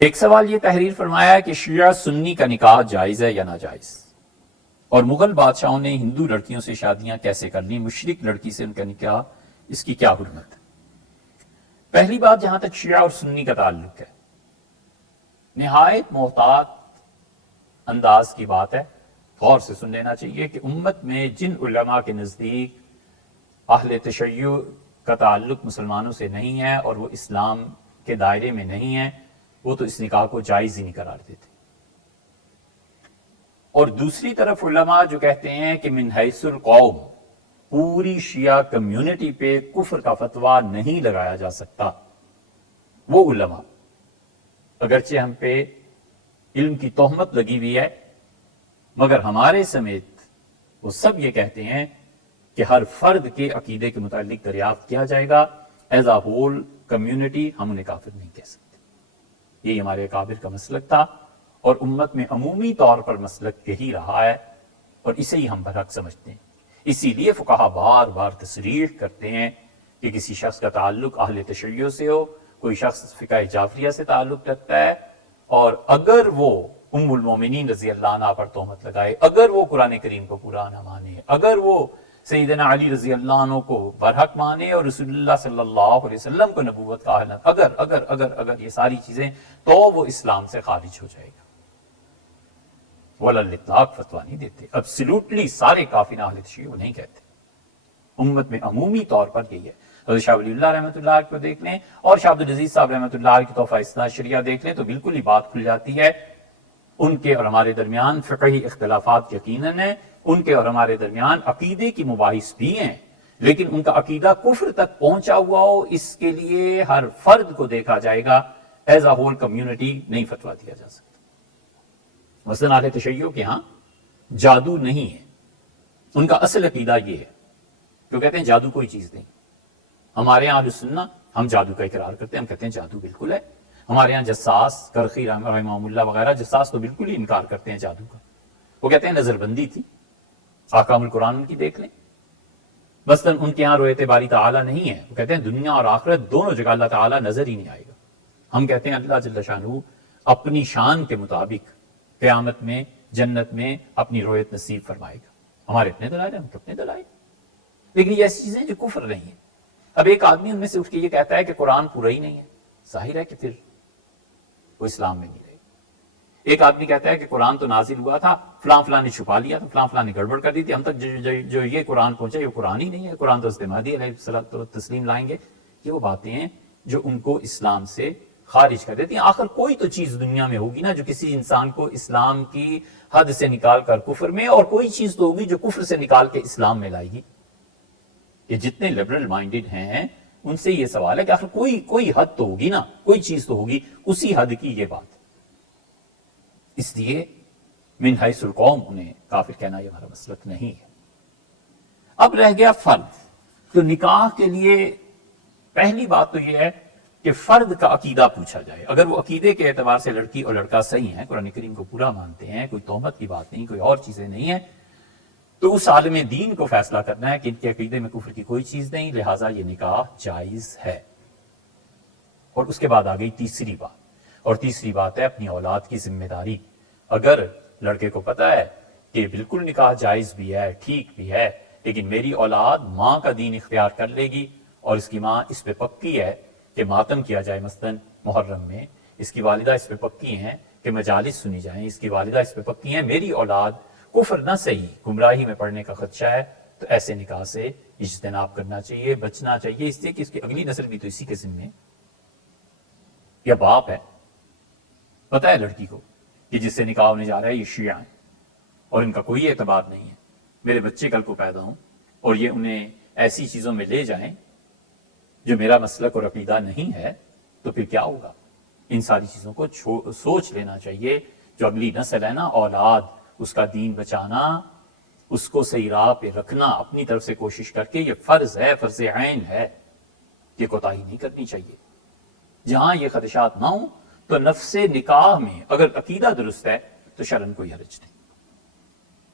ایک سوال یہ تحریر فرمایا ہے کہ شیعہ سنی کا نکاح جائز ہے یا ناجائز، اور مغل بادشاہوں نے ہندو لڑکیوں سے شادیاں کیسے کر لی، مشرک لڑکی سے ان کا نکاح، اس کی کیا حرمت ہے؟ پہلی بات، جہاں تک شیعہ اور سنی کا تعلق ہے، نہایت محتاط انداز کی بات ہے، غور سے سن لینا چاہیے کہ امت میں جن علماء کے نزدیک اہل تشیع کا تعلق مسلمانوں سے نہیں ہے اور وہ اسلام کے دائرے میں نہیں ہے، وہ تو اس نکاح کو جائز ہی نہیں قرار دیتے، اور دوسری طرف علماء جو کہتے ہیں کہ من حیث القوم پوری شیعہ کمیونٹی پہ کفر کا فتویٰ نہیں لگایا جا سکتا، وہ علماء اگرچہ ہم پہ علم کی تہمت لگی ہوئی ہے، مگر ہمارے سمیت وہ سب یہ کہتے ہیں کہ ہر فرد کے عقیدے کے متعلق دریافت کیا جائے گا، ایز اے ہول کمیونٹی ہم انہیں کافر نہیں کہہ سکتے۔ یہ ہمارے اکابر کا مسلک تھا، اور امت میں عمومی طور پر مسلک یہی رہا ہے، اور اسے ہی ہم برحق سمجھتے ہیں۔ اسی لیے فقہا بار بار تصریح کرتے ہیں کہ کسی شخص کا تعلق اہل تشیع سے ہو، کوئی شخص فقہ جعفریہ سے تعلق رکھتا ہے، اور اگر وہ ام المومنین رضی اللہ عنہ پر تہمت لگائے، اگر وہ قرآن کریم کو پورا نہ مانے، اگر وہ سیدنا علی رضی اللہ عنہ کو برحق مانے اور رسول اللہ صلی اللہ علیہ وسلم کو نبوت کا اہل، اگر یہ ساری چیزیں، تو وہ اسلام سے خارج ہو جائے گا۔ وَلَا الاطلاق فتویٰ نہیں دیتے، ابسلیوٹلی سارے کافر اہل تشیع نہیں کہتے، امت میں عمومی طور پر یہی ہے۔ حضرت شاہ ولی اللہ رحمۃ اللہ کو دیکھ لیں، اور شاہ عبدالعزیز صاحب رحمۃ اللہ کی تحفہ اصلاح شریعہ دیکھ لیں، تو بالکل ہی بات کھل جاتی ہے۔ ان کے اور ہمارے درمیان فقہی اختلافات یقیناً ہیں، ان کے اور ہمارے درمیان عقیدے کی مباحث بھی ہیں، لیکن ان کا عقیدہ کفر تک پہنچا ہوا ہو، اس کے لیے ہر فرد کو دیکھا جائے گا، ایز اے ہول کمیونٹی نہیں فتویٰ دیا جا سکتا۔ مثلاً اہل تشیع کے ہاں جادو نہیں ہے، ان کا اصل عقیدہ یہ ہے، جو کہتے ہیں جادو کوئی چیز نہیں۔ ہمارے یہاں اہل سنہ ہم جادو کا اقرار کرتے ہیں، ہم کہتے ہیں جادو بالکل ہے۔ ہمارے یہاں جساس کرخی رحمہ اللہ وغیرہ، جساس تو بالکل ہی انکار کرتے ہیں جادو کا، وہ کہتے ہیں نظر بندی تھی، احکام القرآن ان کی دیکھ لیں۔ مثلاً ان کے یہاں رؤیت باری تعالیٰ نہیں ہے، وہ کہتے ہیں دنیا اور آخرت دونوں جگہ اللہ تعالیٰ نظر ہی نہیں آئے گا۔ ہم کہتے ہیں اللہ جل شانہ اپنی شان کے مطابق قیامت میں جنت میں اپنی رؤیت نصیب فرمائے گا۔ ہمارے اپنے دلائل ہیں، ہم کے اپنے دلائل، لیکن یہ ایسی چیزیں جو کفر نہیں ہیں۔ اب ایک آدمی ان میں سے اٹھ کے یہ کہتا ہے کہ قرآن پورا ہی نہیں ہے، ظاہر ہے کہ پھر وہ اسلام میں نہیں رہے گا۔ ایک آدمی کہتا ہے کہ قرآن تو نازل ہوا تھا، فلاں فلاں نے چھپا لیا تھا، فلاں فلاں نے گڑبڑ کر دی تھی، ہم تک جو یہ قرآن پہنچا یہ قرآن ہی نہیں ہے، قرآن تو حضرت مہدی علیہ الصلوۃ والتسلیم لائیں گے۔ یہ وہ باتیں ہیں جو ان کو اسلام سے خارج کر دیتی ہیں۔ آخر کوئی تو چیز دنیا میں ہوگی نا جو کسی انسان کو اسلام کی حد سے نکال کر کفر میں، اور کوئی چیز تو ہوگی جو کفر سے نکال کے اسلام میں لائے گی۔ یہ جتنے لبرل مائنڈڈ ہیں ان سے یہ سوال ہے کہ آخر کوئی حد تو ہوگی نا، کوئی چیز تو ہوگی، اسی حد کی یہ بات۔ اس لیے من حیث القوم انہیں کافر کہنا یہ ہمارا مسلک نہیں ہے۔ اب رہ گیا فرد، تو نکاح کے لیے پہلی بات تو یہ ہے کہ فرد کا عقیدہ پوچھا جائے۔ اگر وہ عقیدے کے اعتبار سے لڑکی اور لڑکا صحیح ہیں، قرآن کریم کو پورا مانتے ہیں، کوئی تہمت کی بات نہیں، کوئی اور چیزیں نہیں ہیں، تو اس عالم دین کو فیصلہ کرنا ہے کہ ان کے عقیدے میں کفر کی کوئی چیز نہیں، لہٰذا یہ نکاح جائز ہے۔ اور اس کے بعد آ گئی تیسری بات، اور تیسری بات ہے اپنی اولاد کی ذمہ داری۔ اگر لڑکے کو پتا ہے کہ بالکل نکاح جائز بھی ہے، ٹھیک بھی ہے، لیکن میری اولاد ماں کا دین اختیار کر لے گی، اور اس کی ماں اس پہ پکی ہے کہ ماتم کیا جائے مثلاً محرم میں، اس کی والدہ اس پہ پکی ہیں کہ مجالس سنی جائیں، اس کی والدہ اس پہ پکی ہیں میری اولاد کفر نہ صحیح گمراہی میں پڑنے کا خدشہ ہے، تو ایسے نکاح سے اجتناب کرنا چاہیے، بچنا چاہیے، اس لیے کہ اس کی اگلی نسل بھی تو اسی کے ذمہ۔ یا باپ ہے، پتہ ہے لڑکی کو کہ جس سے نکاح ہونے جا رہا ہے یہ شیعہ ہیں اور ان کا کوئی اعتبار نہیں ہے، میرے بچے کل کو پیدا ہوں اور یہ انہیں ایسی چیزوں میں لے جائیں جو میرا مسلک اور عقیدہ نہیں ہے، تو پھر کیا ہوگا؟ ان ساری چیزوں کو سوچ لینا چاہیے۔ جو اگلی نسل ہے نا، اولاد، اس کا دین بچانا، اس کو صحیح راہ پہ رکھنا اپنی طرف سے کوشش کر کے، یہ فرض ہے، فرض عین ہے، یہ کوتاہی نہیں کرنی چاہیے۔ جہاں یہ خدشات نہ ہوں تو نفس نکاح میں اگر عقیدہ درست ہے تو شرعاً کوئی حرج نہیں۔